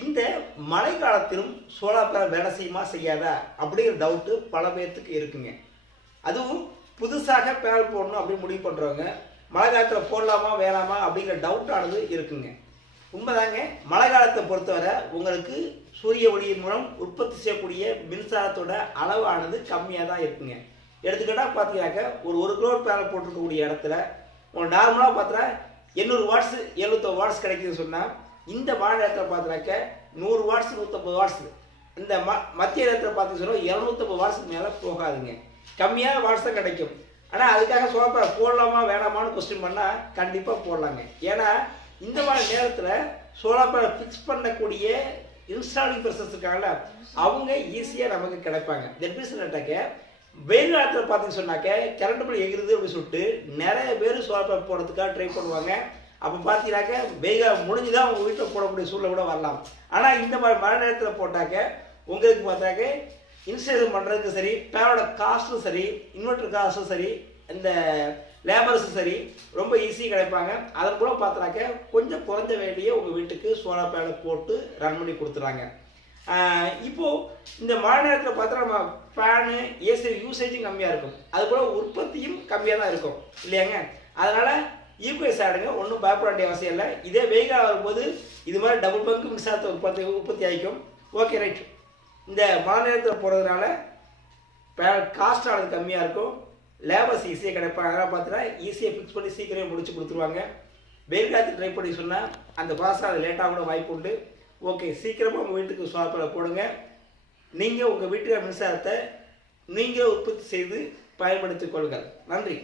இந்த மழை காலத்திலும் சோலார் பேனல் வேலை செய்யுமா செய்யாதா அப்படிங்கிற டவுட்டு பல பேர்த்துக்கு இருக்குங்க. அதுவும் புதுசாக பேனல் போடணும் அப்படின்னு முடிவு பண்ணுறவங்க மழை காலத்தில் போடலாமா வேணாமா அப்படிங்கிற டவுட்டானது இருக்குங்க. உண்மைதாங்க. மழை காலத்தை பொறுத்தவரை உங்களுக்கு சூரிய ஒளியின் மூலம் உற்பத்தி செய்யக்கூடிய மின்சாரத்தோட அளவானது கம்மியாக தான் இருக்குங்க. எடுத்துக்கிட்டால் பார்த்தீங்கன்னாக்க ஒரு கிலோ பேனல் போட்டிருக்கக்கூடிய இடத்துல உங்களுக்கு நார்மலாக பார்த்தா 800 வாட்ஸ் 750 வாட்ஸ் கிடைக்குதுன்னு சொன்னால், இந்த மழை நேரத்தில் பார்த்தீங்கன்னாக்க 100 வாட்ஸ் 150 வாட்ஸ், இந்த மத்திய நேரத்தில் பார்த்தீங்கன்னா 250 வாட்ஸ் மேலே போகாதுங்க. கம்மியான வாட்ஸ் தான் கிடைக்கும். ஆனால் அதுக்காக சோலார் பேனல் போடலாமா வேணாமான்னு கொஸ்டின் பண்ணால் கண்டிப்பாக போடலாங்க. ஏன்னா இந்த மாதிரி நேரத்தில் சோலார் பேனல் ஃபிக்ஸ் பண்ணக்கூடிய இன்ஸ்டாலிங் பர்சன்ஸ் இருக்காங்கல்ல, அவங்க ஈஸியாக நமக்கு கிடைப்பாங்க. தட் மீன்ஸ் என்னட்டாக்க வெயில் காலத்தில் பார்த்தீங்கன்னு சொன்னாக்க கரண்ட் பில் எகிருது அப்படின்னு சொல்லிட்டு நிறைய பேர் சோலார் பேனல் போடுறதுக்காக ட்ரை பண்ணுவாங்க. அப்போ பார்த்தீங்கன்னாக்க வெயில் முடிஞ்சுதான் உங்கள் வீட்டில் போடக்கூடிய சூழ்நிலை கூட வரலாம். ஆனால் இந்த மாதிரி மழை நேரத்தில் போட்டாக்க உங்களுக்கு பார்த்தாக்க இன்ஸ்டாலேஷன் பண்ணுறதுக்கு சரி, பேனோட காஸ்ட்டும் சரி, இன்வெர்டர் காஸ்ட்டும் சரி, இந்த லேபர்ஸும் சரி ரொம்ப ஈஸியாக கிடைப்பாங்க. அதன் கூட பார்த்தாக்க கொஞ்சம் குறைஞ்ச வேலையை உங்கள் வீட்டுக்கு சோலார் பேனல் போட்டு ரன் பண்ணி கொடுத்துறாங்க. இப்போது இந்த மழை நேரத்தில் பார்த்தா நம்ம ஃபேனு ஏசி யூசேஜும் கம்மியாக இருக்கும், அதுபோல் உற்பத்தியும் கம்மியாக தான் இருக்கும் இல்லையாங்க. அதனால் ஈக்குவல்ஸ் ஆடுங்க, ஒன்றும் பயப்பட வேண்டிய அவசியம் இல்லை. இதே வெயிலாக வரும்போது இது மாதிரி டபுள் பங்கு மின்சாரத்தை உற்பத்தி ஆகிக்கும். Okay right. இந்த மழை நேரத்தில் போகிறதுனால காஸ்ட் ஆனது கம்மியாக இருக்கும், லேபர்ஸ் ஈஸியாக கிடைப்பாங்க. அதெல்லாம் பார்த்தீங்கன்னா ஈஸியாக ஃபிக்ஸ் பண்ணி சீக்கிரமே முடிச்சு கொடுத்துருவாங்க. வெயில் காலத்துக்கு ட்ரை பண்ணி சொன்னால் அந்த ப்ராசஸ் அது லேட்டாக கூட வாய்ப்பு உண்டு. ஓகே, சீக்கிரமாக உங்கள் வீட்டுக்கு சோலார் பேனல் போடுங்க. நீங்கள் உங்கள் வீட்டுக்கு மின்சாரத்தை நீங்களே உற்பத்தி செய்து பயன்படுத்திக் கொள்ளுங்கள். நன்றி.